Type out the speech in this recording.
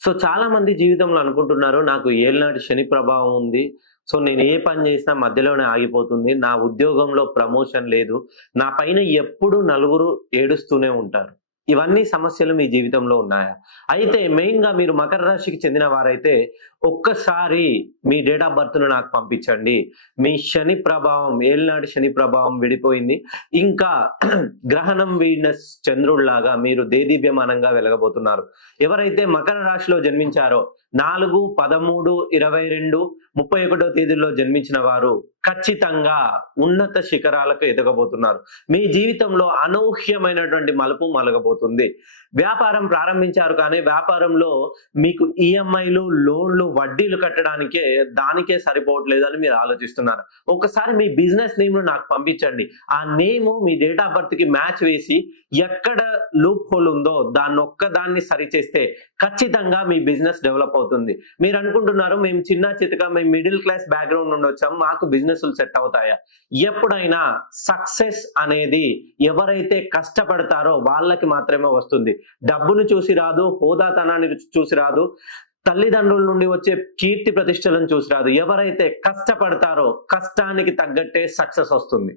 So చాలా మంది జీవితంలో అనుకుంటున్నారు నాకు ఏలినాటి శని ప్రభావం ఉంది. సో నేను ఏ పని చేసినా మధ్యలోనే ఆగిపోతుంది. నా ఉద్యోగంలో ప్రమోషన్ లేదు. నా పైన ఎప్పుడు నలుగురు ఏడుస్తూనే ఉంటారు. ఇవన్నీ సమస్యలు మీ జీవితంలో ఉన్నాయా? అయితే మెయిన్‌గా మీరు మకర రాశికి చెందిన వారైతే ఒక్కసారి మీ డేట్ ఆఫ్ బర్త్‌ను నాకు పంపించండి. మీ శని ప్రభావం ఏలినాటి శని ప్రభావం విడిపోయింది. ఇంకా గ్రహణం వీడిన చంద్రుడిలాగా మీరు దేదీప్యమానంగా వెలగబోతున్నారు. ఎవరైతే మకర రాశిలో జన్మించారో 4, 13, 22, 31 తేదీల్లో జన్మించిన వారు ఖచ్చితంగా ఉన్నత శిఖరాలకు ఎదగబోతున్నారు. మీ జీవితంలో అనూహ్యమైనటువంటి మలుపు మలగబోతుంది. వ్యాపారం ప్రారంభించారు కానీ వ్యాపారంలో మీకు ఈఎంఐలు, లోన్లు, వడ్డీలు కట్టడానికే దానికే సరిపోవట్లేదని మీరు ఆలోచిస్తున్నారు. ఒక్కసారి మీ బిజినెస్ నేమ్‌ను నాకు పంపించండి. ఆ నేము మీ డేట్ ఆఫ్ బర్త్‌కి మ్యాచ్ వేసి ఎక్కడ లూప్ హోల్ ఉందో దాన్నొక్కదాన్ని సరిచేస్తే ఖచ్చితంగా మీ బిజినెస్ డెవలప్ అవుతుంది. మీరనుకుంటున్నారు మేము చిన్న చితక మేము మిడిల్ క్లాస్ బ్యాక్‌గ్రౌండ్ నుండి వచ్చాం. మాకు బిజినెస్‌లు సెట్ అవుతాయా? ఎప్పుడైనా సక్సెస్ అనేది ఎవరైతే కష్టపడతారో వాళ్ళకి మాత్రమే వస్తుంది. డబ్బును చూసి రాదు, హోదాతనాన్ని చూసి రాదు, తల్లిదండ్రుల నుండి వచ్చే కీర్తి ప్రతిష్టలను చూసి రాదు. ఎవరైతే కష్టపడతారో కష్టానికి తగ్గట్టే సక్సెస్ వస్తుంది.